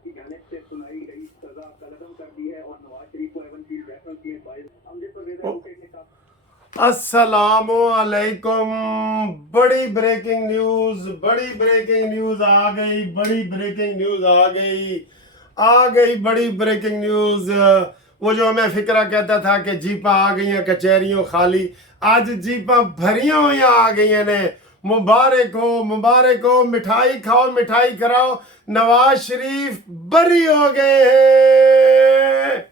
की जानिब से सुनाई गई सजा कलअदम कर दी है और नवाज शरीफ को एवन फील्ड रेफरेंस में हमले पर रेजर हुसैन ने कहा अस्सलामु अलैकुम। बड़ी ब्रेकिंग न्यूज आ गई, बड़ी ब्रेकिंग न्यूज आ गई बड़ी ब्रेकिंग न्यूज। वो जो मैं फिक्रा कहता था कि जीपा आ गई हैं कचहरियों खाली, आज जीपा भरियां हुई आ गई हैं ने। मुबारक हो, मिठाई खाओ, मिठाई कराओ, नवाज शरीफ बरी हो गए हैं,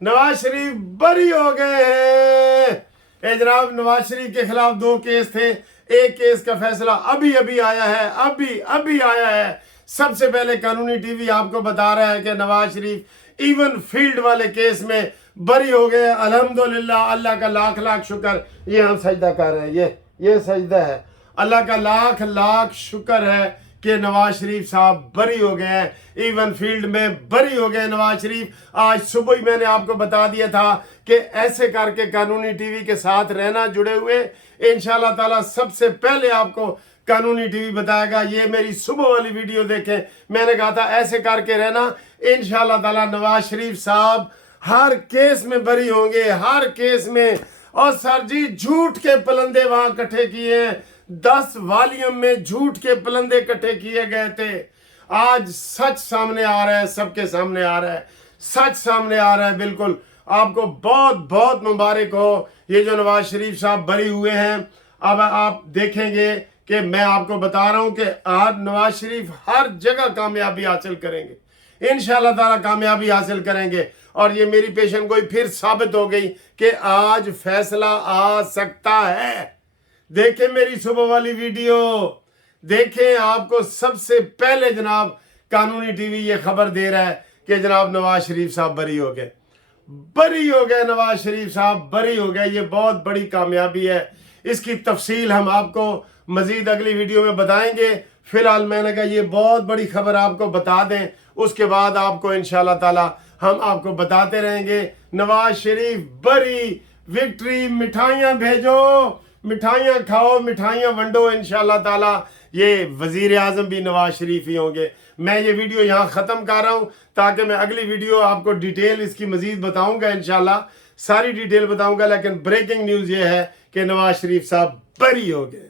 नवाज शरीफ बरी हो गए हैं। जनाब, नवाज शरीफ के खिलाफ 2 केस थे, एक केस का फैसला अभी आया है, अभी आया है। सबसे पहले कानूनी टीवी आपको बता रहा है कि नवाज शरीफ इवन फील्ड वाले केस में बरी हो गए। अल्हम्दुलिल्लाह, अल्लाह का लाख लाख शुक्र। ये हम सजदा कर रहे हैं, ये सजदा है, अल्लाह का लाख लाख शुक्र है कि नवाज शरीफ साहब बरी हो गए हैं, इवन फील्ड में बरी हो गए नवाज शरीफ। आज सुबह ही मैंने आपको बता दिया था कि ऐसे करके कानूनी टीवी के साथ रहना, जुड़े हुए। इंशाल्लाह ताला सबसे पहले आपको कानूनी टीवी बताएगा। ये मेरी सुबह वाली वीडियो देखें, मैंने कहा था ऐसे करके रहना। इंशाल्लाह ताला नवाज शरीफ साहब हर केस में बरी होंगे, हर केस में। और सर जी, झूठ के पलंदे वहां इकट्ठे किए हैं, 10 वॉल्यूम में झूठ के पलंदे इकट्ठे किए गए थे। आज सच सामने आ रहा है, सबके सामने आ रहा है, सच सामने आ रहा है। बिल्कुल आपको बहुत बहुत मुबारक हो, ये जो नवाज शरीफ साहब बरी हुए हैं। अब आप देखेंगे कि मैं आपको बता रहा हूं कि आज नवाज शरीफ हर जगह कामयाबी हासिल करेंगे, इंशाल्लाह ताला कामयाबी हासिल करेंगे। और ये मेरी पेशन गोई फिर साबित हो गई कि आज फैसला आ सकता है। देखें मेरी सुबह वाली वीडियो, देखें। आपको सबसे पहले जनाब कानूनी टीवी ये खबर दे रहा है कि जनाब नवाज शरीफ साहब बरी हो गए, नवाज शरीफ साहब बरी हो गए। ये बहुत बड़ी कामयाबी है। इसकी तफसील हम आपको मजीद अगली वीडियो में बताएंगे। फिलहाल मैंने कहा ये बहुत बड़ी खबर आपको बता दें, उसके बाद आपको इंशाल्लाह ताला हम आपको बताते रहेंगे। नवाज शरीफ बरी, विक्ट्री, मिठाइयाँ भेजो, मिठाइयाँ खाओ, मिठाइयाँ वंडो। इंशाल्लाह ताला ये वजीर आजम भी नवाज शरीफ ही होंगे। मैं ये वीडियो यहाँ ख़त्म कर रहा हूँ ताकि मैं अगली वीडियो आपको डिटेल इसकी मजीद बताऊँगा, इंशाल्लाह सारी डिटेल बताऊँगा। लेकिन ब्रेकिंग न्यूज़ ये है कि नवाज शरीफ साहब बरी हो गए।